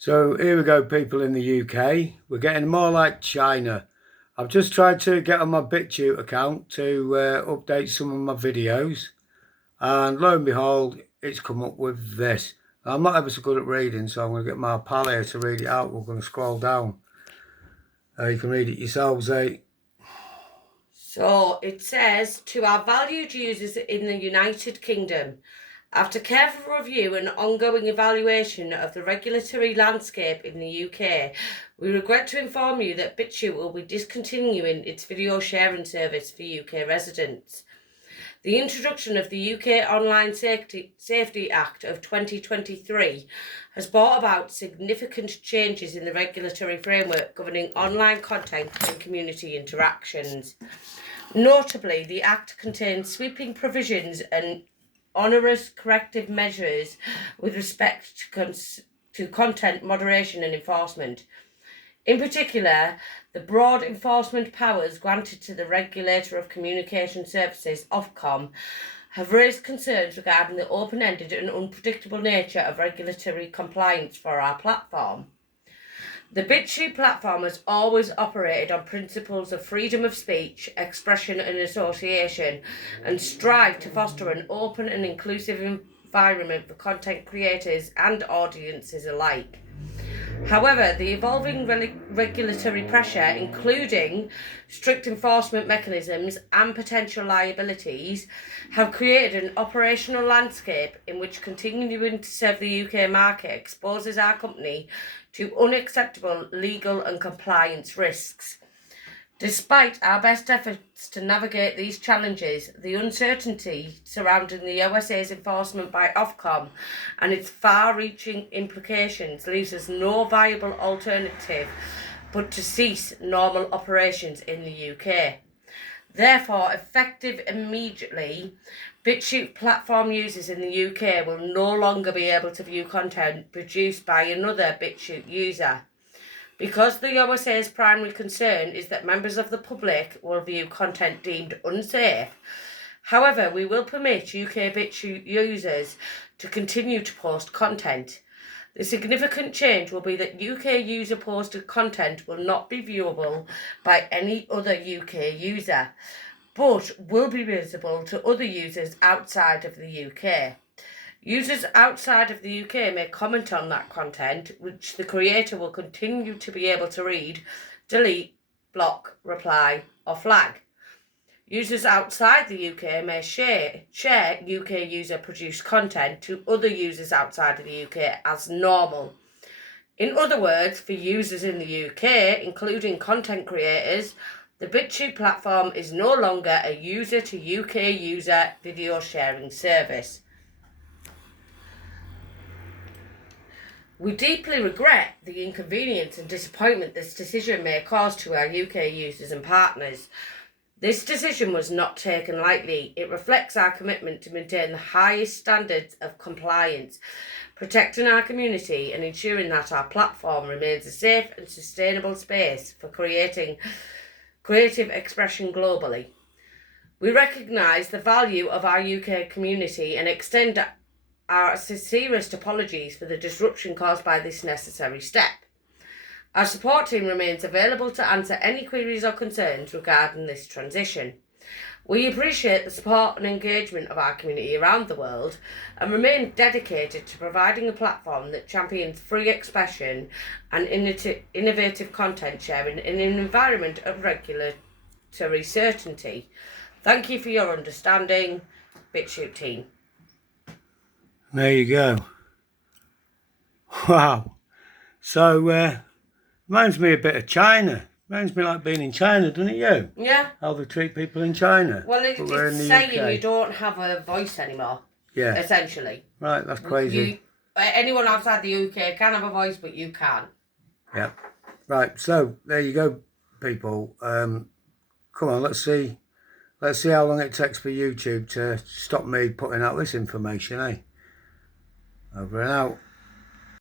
So here we go, people in the UK. We're getting more like China. I've just tried to get on my Bitchute account to update some of my videos. And lo and behold, it's come up with this. Now, I'm not ever so good at reading, so I'm going to get my pal here to read it out. We're going to scroll down. You can read it yourselves, eh? So it says, to our valued users in the United Kingdom, after careful review and ongoing evaluation of the regulatory landscape in the UK, we regret to inform you that Bitchute will be discontinuing its video sharing service for UK residents. The introduction of the UK Online Safety Act of 2023 has brought about significant changes in the regulatory framework governing online content and community interactions. Notably, the Act contains sweeping provisions and onerous corrective measures with respect to content moderation and enforcement. In particular, the broad enforcement powers granted to the Regulator of Communication Services, Ofcom, have raised concerns regarding the open-ended and unpredictable nature of regulatory compliance for our platform. The Bitchute platform has always operated on principles of freedom of speech, expression and association, and strived to foster an open and inclusive environment for content creators and audiences alike. However, the evolving regulatory pressure, including strict enforcement mechanisms and potential liabilities, have created an operational landscape in which continuing to serve the UK market exposes our company to unacceptable legal and compliance risks. Despite our best efforts to navigate these challenges, the uncertainty surrounding the OSA's enforcement by Ofcom and its far-reaching implications leaves us no viable alternative but to cease normal operations in the UK. Therefore, effective immediately, Bitchute platform users in the UK will no longer be able to view content produced by another Bitchute user. Because the OSA's primary concern is that members of the public will view content deemed unsafe, however, we will permit UK Bitchute users to continue to post content. The significant change will be that UK user posted content will not be viewable by any other UK user, but will be visible to other users outside of the UK. Users outside of the UK may comment on that content, which the creator will continue to be able to read, delete, block, reply, or flag. Users outside the UK may share UK user-produced content to other users outside of the UK as normal. In other words, for users in the UK, including content creators, the Bitchute platform is no longer a user-to-UK user video sharing service. We deeply regret the inconvenience and disappointment this decision may cause to our UK users and partners. This decision was not taken lightly. It reflects our commitment to maintain the highest standards of compliance, protecting our community and ensuring that our platform remains a safe and sustainable space for creating creative expression globally. We recognise the value of our UK community and extend our sincerest apologies for the disruption caused by this necessary step. Our support team remains available to answer any queries or concerns regarding this transition. We appreciate the support and engagement of our community around the world and remain dedicated to providing a platform that champions free expression and innovative content sharing in an environment of regulatory certainty. Thank you for your understanding, Bitchute team. There you go. Wow. So, reminds me a bit of China. Reminds me like being in China, doesn't it, you? Yeah. How they treat people in China. Well, it's saying UK. You don't have a voice anymore. Yeah. Essentially. Right, that's crazy. Anyone outside the UK can have a voice, but you can't. Yeah. Right, so there you go, people. Come on, let's see how long it takes for YouTube to stop me putting out this information, eh? Over and out.